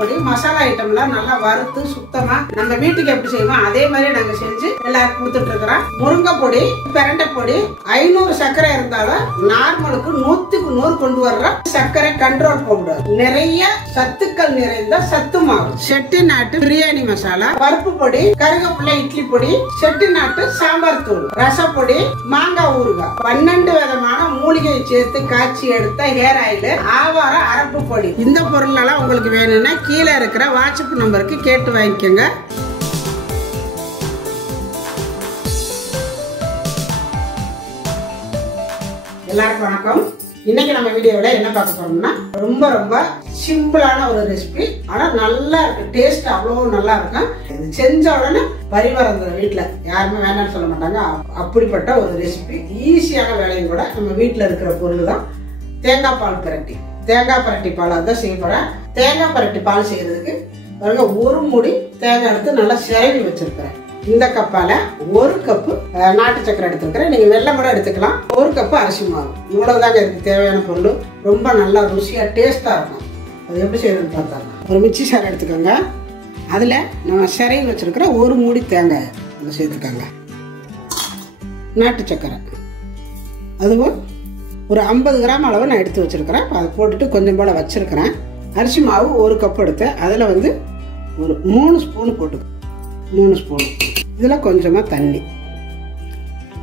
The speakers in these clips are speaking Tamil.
பொடி மசாலா ஐட்டம்லாம் நல்லா வறுத்து சுத்தமா நம்ம வீட்டுக்கு எப்படி செய்வோம் அதே மாதிரி நாங்க செஞ்சு எல்லாருக்கும் கொடுத்துட்டு இருக்கிறோம். முருங்கை பொடி, பிரண்டை பொடி, 500 சர்க்கரை இருந்தாலும் நார்மலுக்கு 100க்கு 100 கொண்டு வர்ற சர்க்கரை கண்ட்ரோல் பவுடர், நிறைய சத்துக்கள் நிறைந்த சத்து மாவு, செட்டிநாட்டு பிரியாணி மசாலா, பருப்பு பொடி, கருவேப்பிலை இட்லி பொடி, செட்டிநாட்டு சாம்பார் தூள், ரசப்பொடி, மாங்காய் ஊறுகாய், 12 விதமான மூலிகையை சேர்த்து காய்ச்சி எடுத்த ஹேர் ஆயில், ஆவார அரப்பு பொடி. இந்த பொருள் எல்லாம் உங்களுக்கு வேணும்னா கீழே இருக்கிற வாட்ஸ்அப் நம்பருக்கு கேட்டு வாங்கிக்கோங்க. எல்லாருக்கும் வணக்கம். இன்னைக்கு நம்ம வீடியோவில் என்ன பார்க்க போறோம்னா ரொம்ப ரொம்ப சிம்பிளான ஒரு ரெசிபி. ஆனா நல்லா இருக்கு, டேஸ்ட் அவ்வளோ நல்லா இருக்கும். இது செஞ்ச உடனே பரிமாறந்த வீட்டுல யாருமே வேணாம்னு சொல்ல மாட்டாங்க. அப்படிப்பட்ட ஒரு ரெசிபி, ஈஸியான வேலையும் கூட. நம்ம வீட்டுல இருக்கிற பொருள் தான் தேங்காய் பால் பிரட்டி. தேங்காய் பிரட்டி பால் தான் செய்ய போறேன். தேங்காய் பிரட்டி பால் செய்யறதுக்கு பாருங்க, ஒரு முடி தேங்காய் எடுத்து நல்லா சிரவி வச்சிருக்கிறேன். இந்த கப்பால 1 கப்பு நாட்டு சக்கரை எடுத்துருக்கிறேன். நீங்க வெல்லம் கூட எடுத்துக்கலாம். 1 கப்பு அரிசி மாவு. இவ்வளவுதாங்க இதுக்கு தேவையான பொருள். ரொம்ப நல்லா ருசியா டேஸ்டா இருக்கும். அது எப்படி செய்யறதுன்னு பார்த்தாங்க. ஒரு மிக்சி சார் எடுத்துக்கோங்க. அதுல நம்ம சிரவி வச்சிருக்கிற 1 மூடி தேங்காய் அதில் சேர்த்துக்கோங்க. நாட்டு சக்கரை அதுவும் ஒரு 50 கிராம் அளவு நான் எடுத்து வச்சிருக்கிறேன். அதை போட்டுட்டு கொஞ்சம் போல வச்சிருக்கிறேன். அரிசி மாவு 1 கப் எடுத்து அதில் வந்து ஒரு 3 ஸ்பூன் போட்டு, 3 ஸ்பூன். இதில் கொஞ்சமாக தண்ணி,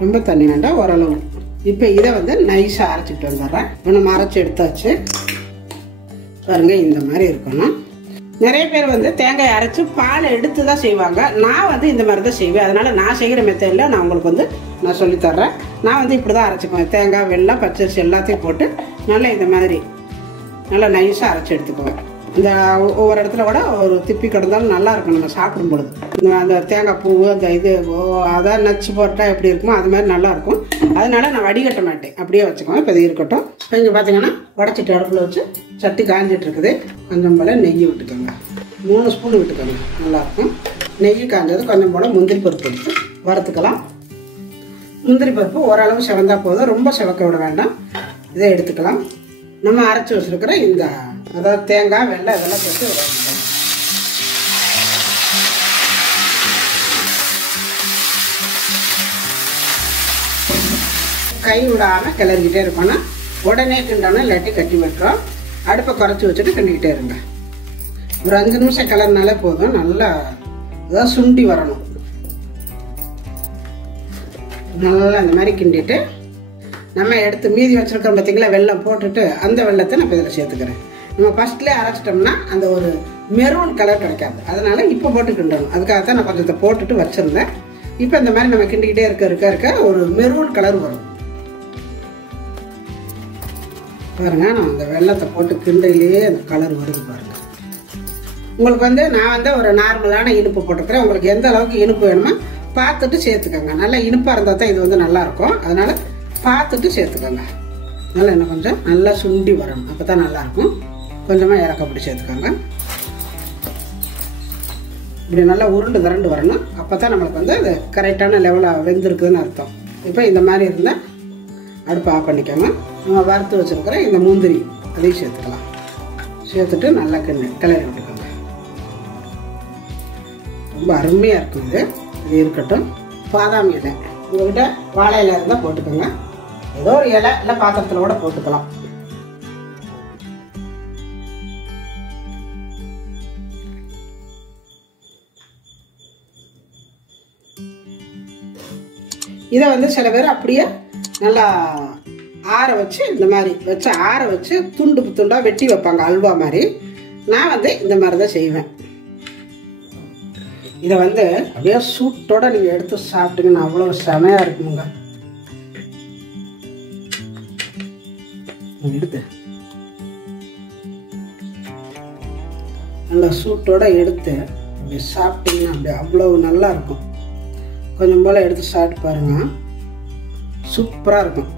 ரொம்ப தண்ணி வேண்டாம், ஓரளவு. இப்போ இதை வந்து நைஸாக அரைச்சிட்டு வந்துடுறேன். இப்போ நம்ம அரைச்சி எடுத்தாச்சு பாருங்க, இந்த மாதிரி இருக்கணும். நிறைய பேர் வந்து தேங்காய் அரைச்சி பாலை எடுத்து தான் செய்வாங்க. நான் வந்து இந்த மாதிரி தான் செய்வேன். அதனால நான் செய்கிற மெத்தடில் நான் உங்களுக்கு வந்து நான் சொல்லித்தர்றேன். நான் வந்து இப்படி தான் அரைச்சிக்குவேன். தேங்காய், வெல்லம், பச்சரிசி எல்லாத்தையும் போட்டு நல்லா இந்த மாதிரி நல்லா நைஸாக அரைச்சி எடுத்துக்குவேன். இந்த ஒவ்வொரு இடத்துல கூட ஒரு திப்பி கிடந்தாலும் நல்லா இருக்கும் நம்ம சாப்பிடும் பொழுது. அந்த தேங்காய் பூ அந்த இது அதான் நச்சு போட்டால் எப்படி இருக்குமோ அது மாதிரி நல்லா இருக்கும். அதனால நான் வடிகட்ட மாட்டேன், அப்படியே வச்சுக்குவேன். இப்போ இது இருக்கட்டும். இப்போ இங்கே பார்த்தீங்கன்னா வடச்சிட்டு அடுப்பில் வச்சு சட்டி காஞ்சிட்டு இருக்குது. கொஞ்சம் போல் நெய் விட்டுக்கோங்க. 3 ஸ்பூன் விட்டுக்கோங்க, நல்லாயிருக்கும். நெய் காஞ்சது கொஞ்சம் போல் முந்திரி பருப்பு எடுத்து வறுத்துக்கலாம். முந்திரி பருப்பு ஓரளவு செவந்தா போதும், ரொம்ப செவக்க விட வேண்டாம். இதை எடுத்துக்கலாம். நம்ம அரைச்சி வச்சுருக்கிற இந்த அதாவது தேங்காய், வெல்லம் இதெல்லாம் போட்டு வச்சுக்கலாம். கை விடாமல் கிளறிக்கிட்டே இருக்கணும். உடனே கிண்டணும், இல்லாட்டி கட்டி வைக்கிறோம். அடுப்பை குறைச்சி வச்சுட்டு கிண்டிக்கிட்டே இருங்க. ஒரு 5 நிமிஷம் கிளறினாலே போதும். நல்லா இதான் சுண்டி வரணும். நல்லா இந்த மாதிரி கிண்டிட்டு நம்ம எடுத்து மீதி வச்சுருக்கோம் பார்த்தீங்களா, வெல்லம் போட்டுட்டு அந்த வெல்லத்தை நான் இப்போ இதில் சேர்த்துக்கிறேன். நம்ம ஃபஸ்ட்லேயே அரைச்சிட்டோம்னா அந்த ஒரு மெரூன் கலர் கிடைக்காது. அதனால இப்போ போட்டு கிண்டணும். அதுக்காகத்தான் நான் கொஞ்சத்தை போட்டுட்டு வச்சுருந்தேன். இப்போ இந்த மாதிரி நம்ம கிண்டிக்கிட்டே இருக்க ஒரு மெரூன் கலர் வரும் பாருங்க. நான் அந்த வெல்லத்தை போட்டு கிண்டையிலேயே அந்த கலர் வருது பாருங்க. உங்களுக்கு வந்து நான் வந்து ஒரு நார்மலான இனிப்பு போட்டுக்கிறேன். உங்களுக்கு எந்த அளவுக்கு இனிப்பு வேணுமோ பார்த்துட்டு சேர்த்துக்கோங்க. நல்லா இனிப்பாக இருந்தால் தான் இது வந்து நல்லாயிருக்கும். அதனால பார்த்துட்டு சேர்த்துக்கோங்க. நல்லா இன்னும் கொஞ்சம் நல்லா சுண்டி வரணும், அப்போ தான் நல்லாயிருக்கும். கொஞ்சமாக ஏலக்காய் சேர்த்துக்கோங்க. இப்படி நல்லா உருண்டு திரண்டு வரணும். அப்போ தான் நம்மளுக்கு வந்து அது கரெக்டான லெவலாக வெந்திருக்குதுன்னு அர்த்தம். இப்போ இந்த மாதிரி இருந்தால் அடுப்பை ஆஃப் பண்ணிக்கோங்க. நம்ம வறுத்து வச்சுருக்கிற இந்த முந்திரி அதையும் சேர்த்துக்கலாம். சேர்த்துட்டு நல்லா கிளறி விட்டுக்கோங்க. ரொம்ப அருமையாக இருக்கும் இது. இது இருக்கட்டும். பாதாம் இலை உங்கள்கிட்ட வாழை இலை இருந்தால் போட்டுக்கோங்க. ஏதோ ஒரு இலை இல்லை பாத்திரத்தில் கூட போட்டுக்கலாம். இதை வந்து சில பேர் அப்படியே நல்லா ஆற வச்சு இந்த மாதிரி வச்சு ஆற வச்சு துண்டு துண்டாக வெட்டி வைப்பாங்க, அல்வா மாதிரி. நான் வந்து இந்த மாதிரி தான் செய்வேன். இதை வந்து அப்படியே சூட்டோட நீங்கள் எடுத்து சாப்பிட்டீங்கன்னா அவ்வளோ செமையாக இருக்குமுங்க. எடுத்து நல்லா சூட்டோட எடுத்து அப்படி சாப்பிட்டீங்கன்னா அப்படி அவ்வளோ நல்லா இருக்கும். கொஞ்சம் போல் எடுத்து சாப்பிட்டு பாருங்க, சூப்பராக இருக்கும்.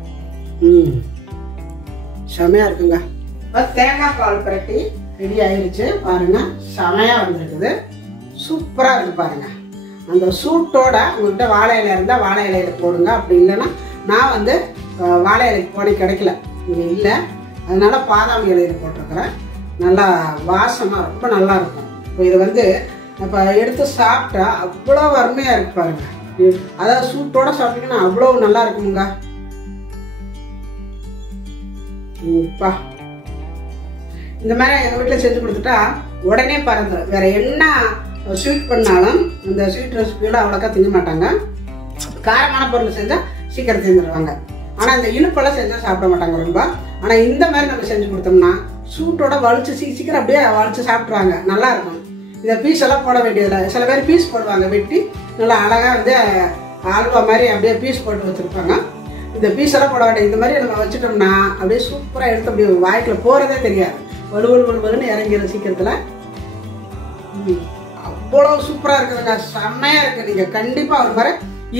செமையாக இருக்குங்க. தேங்காய் பால் பிரட்டி ரெடி ஆயிடுச்சு பாருங்க. செமையாக வந்துருக்குது, சூப்பராக இருக்குது பாருங்க. அந்த சூட்டோட உங்கள்கிட்ட வாழை இலை இருந்தால் வாழை இலையில போடுங்க. அப்படி இல்லைன்னா நான் வந்து வாழை இலைக்கு போட கிடைக்கல, இங்கே இல்லை. அதனால பாதாம் இலையில போட்டிருக்கிறேன். நல்லா வாசமாக ரொம்ப நல்லா இருக்கும். இப்போ இது வந்து இப்போ எடுத்து சாப்பிட்டா அவ்வளோ அருமையாக இருக்கு பாருங்க. அதாவது சூட்டோட சாப்பிட்டீங்கன்னா அவ்வளோ நல்லா இருக்குமுங்க. இந்த மாதிரி எங்கள் வீட்டில் செஞ்சு கொடுத்துட்டா உடனே பறந்து வேற என்ன ஸ்வீட் பண்ணாலும் இந்த ஸ்வீட் ரெசிபியோட அவ்வளோக்கா திங்க மாட்டாங்க. காரமான பொருள் செஞ்சால் சீக்கிரம் செஞ்சுருவாங்க. ஆனால் இந்த இனிப்பெல்லாம் செஞ்சால் சாப்பிட மாட்டாங்க ரொம்ப. ஆனால் இந்த மாதிரி நம்ம செஞ்சு கொடுத்தோம்னா சூட்டோட வலிச்சு சீக்கிரம் அப்படியே வலிச்சு சாப்பிட்ருவாங்க. நல்லா இருக்கும். இதை பீஸ் எல்லாம் போட வேண்டியதில்லை. சில பேர் பீஸ் போடுவாங்க, வெட்டி நல்லா அழகாக வந்து அல்வா மாதிரி அப்படியே பீஸ் போட்டு வச்சுருப்பாங்க. இந்த பீஸ் எல்லாம் போட வேண்டிய இந்த மாதிரி நம்ம வச்சுட்டோம்னா அப்படியே சூப்பராக எடுத்து அப்படியே வாய்க்குள்ள போகிறதே தெரியாது. வலுவலுன்னு இறங்கிடும் சீக்கிரத்தில். அவ்வளோ சூப்பராக இருக்குதுங்க, செம்மையாக இருக்குது. நீங்கள் கண்டிப்பாக ஒரு மாதிரி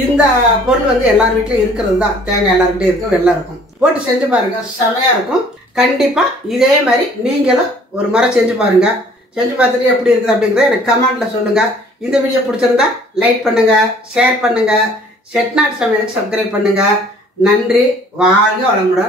இந்த பொருள் வந்து எல்லார் வீட்லையும் இருக்கிறது தான். தேங்காய் எல்லாருக்கிட்டையும் இருக்கும், வெள்ளம் இருக்கும். போட்டு செஞ்சு பாருங்க, செமையாக இருக்கும். கண்டிப்பாக இதே மாதிரி நீங்களும் ஒரு முறை செஞ்சு பாருங்க. செஞ்சு பார்த்துட்டு எப்படி இருக்குது அப்படிங்கிறத எனக்கு கமெண்ட்ல சொல்லுங்க. இந்த வீடியோ பிடிச்சிருந்தா லைக் பண்ணுங்க, ஷேர் பண்ணுங்க, செட்டிநாடு சமையலுக்கு சப்ஸ்கிரைப் பண்ணுங்க. நன்றி. வாழ்க வளமுடன்.